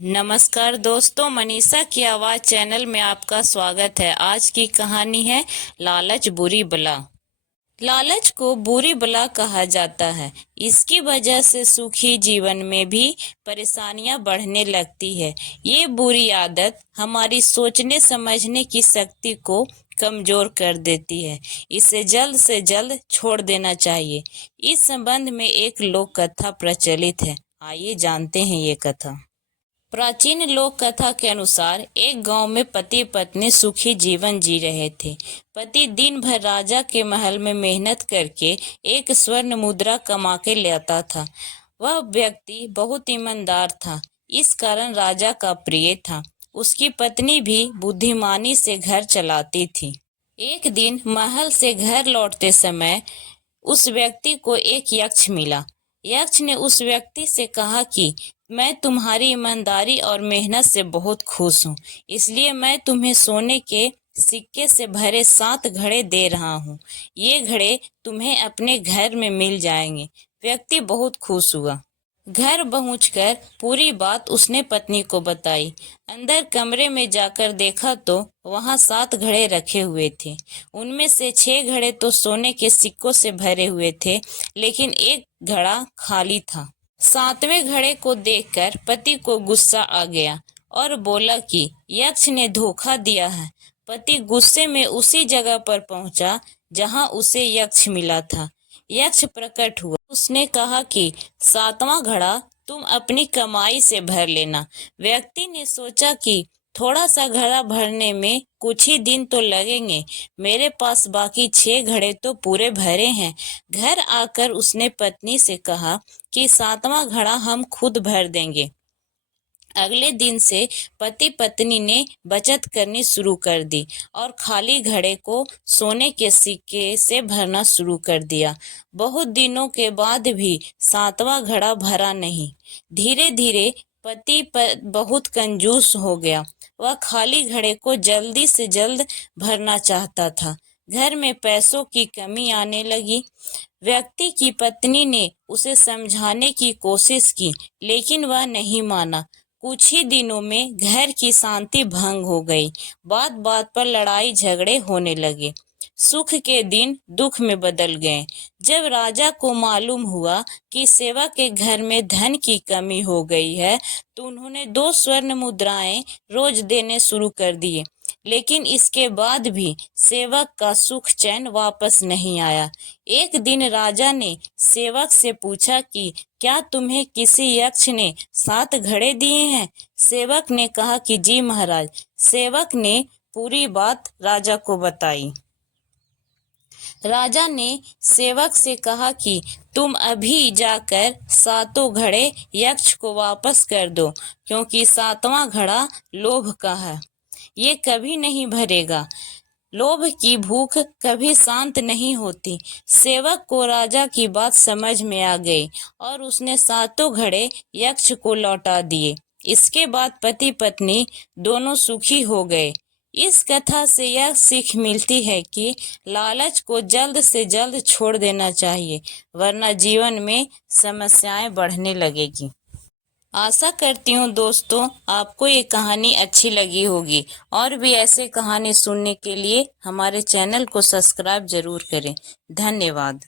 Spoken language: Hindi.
नमस्कार दोस्तों, मनीषा की आवाज़ चैनल में आपका स्वागत है। आज की कहानी है लालच बुरी बला। लालच को बुरी बला कहा जाता है। इसकी वजह से सुखी जीवन में भी परेशानियां बढ़ने लगती है। ये बुरी आदत हमारी सोचने समझने की शक्ति को कमजोर कर देती है। इसे जल्द से जल्द छोड़ देना चाहिए। इस संबंध में एक लोक कथा प्रचलित है। आइए जानते हैं ये कथा। प्राचीन लोक कथा के अनुसार एक गांव में पति पत्नी सुखी जीवन जी रहे थे। पति दिन भर राजा के महल में मेहनत करके एक स्वर्ण मुद्रा कमा के लाता था। वह व्यक्ति बहुत ईमानदार था, इस कारण राजा का प्रिय था। उसकी पत्नी भी बुद्धिमानी से घर चलाती थी। एक दिन महल से घर लौटते समय उस व्यक्ति को एक यक्ष मिला। यक्ष ने उस व्यक्ति से कहा कि मैं तुम्हारी ईमानदारी और मेहनत से बहुत खुश हूँ, इसलिए मैं तुम्हें सोने के सिक्के से भरे 7 घड़े दे रहा हूँ। ये घड़े तुम्हें अपने घर में मिल जाएंगे। व्यक्ति बहुत खुश हुआ। घर पहुंचकर पूरी बात उसने पत्नी को बताई। अंदर कमरे में जाकर देखा तो वहां 7 घड़े रखे हुए थे। उनमें से 6 घड़े तो सोने के सिक्कों से भरे हुए थे, लेकिन एक घड़ा खाली था। 7वें घड़े को देखकर पति को गुस्सा आ गया और बोला कि यक्ष ने धोखा दिया है। पति गुस्से में उसी जगह पर पहुंचा जहां उसे यक्ष मिला था। यक्ष प्रकट हुआ। उसने कहा कि 7वां घड़ा तुम अपनी कमाई से भर लेना। व्यक्ति ने सोचा कि थोड़ा सा घड़ा भरने में कुछ ही दिन तो लगेंगे, मेरे पास बाकी 6 घड़े तो पूरे भरे हैं। घर आकर उसने पत्नी से कहा कि 7वां घड़ा हम खुद भर देंगे। अगले दिन से पति पत्नी ने बचत करनी शुरू कर दी और खाली घड़े को सोने के सिक्के से भरना शुरू कर दिया। बहुत दिनों के बाद भी 7वां घड़ा भरा नहीं। धीरे धीरे पति बहुत कंजूस हो गया। वह खाली घड़े को जल्दी से जल्द भरना चाहता था। घर में पैसों की कमी आने लगी। व्यक्ति की पत्नी ने उसे समझाने की कोशिश की, लेकिन वह नहीं माना। कुछ ही दिनों में घर की शांति भंग हो गई। बात बात पर लड़ाई झगड़े होने लगे। सुख के दिन दुख में बदल गए। जब राजा को मालूम हुआ कि सेवक के घर में धन की कमी हो गई है, तो उन्होंने 2 स्वर्ण मुद्राएं रोज देने शुरू कर दिए। लेकिन इसके बाद भी सेवक का सुख चैन वापस नहीं आया। एक दिन राजा ने सेवक से पूछा कि क्या तुम्हें किसी यक्ष ने 7 घड़े दिए हैं? सेवक ने कहा कि जी महाराज। सेवक ने पूरी बात राजा को बताई। राजा ने सेवक से कहा कि तुम अभी जाकर 7 घड़े यक्ष को वापस कर दो, क्योंकि 7वां घड़ा लोभ का है, ये कभी नहीं भरेगा। लोभ की भूख कभी शांत नहीं होती। सेवक को राजा की बात समझ में आ गई और उसने 7 घड़े यक्ष को लौटा दिए। इसके बाद पति पत्नी दोनों सुखी हो गए। इस कथा से यह सीख मिलती है कि लालच को जल्द से जल्द छोड़ देना चाहिए, वरना जीवन में समस्याएं बढ़ने लगेगी। आशा करती हूँ दोस्तों आपको ये कहानी अच्छी लगी होगी। और भी ऐसे कहानी सुनने के लिए हमारे चैनल को सब्सक्राइब जरूर करें। धन्यवाद।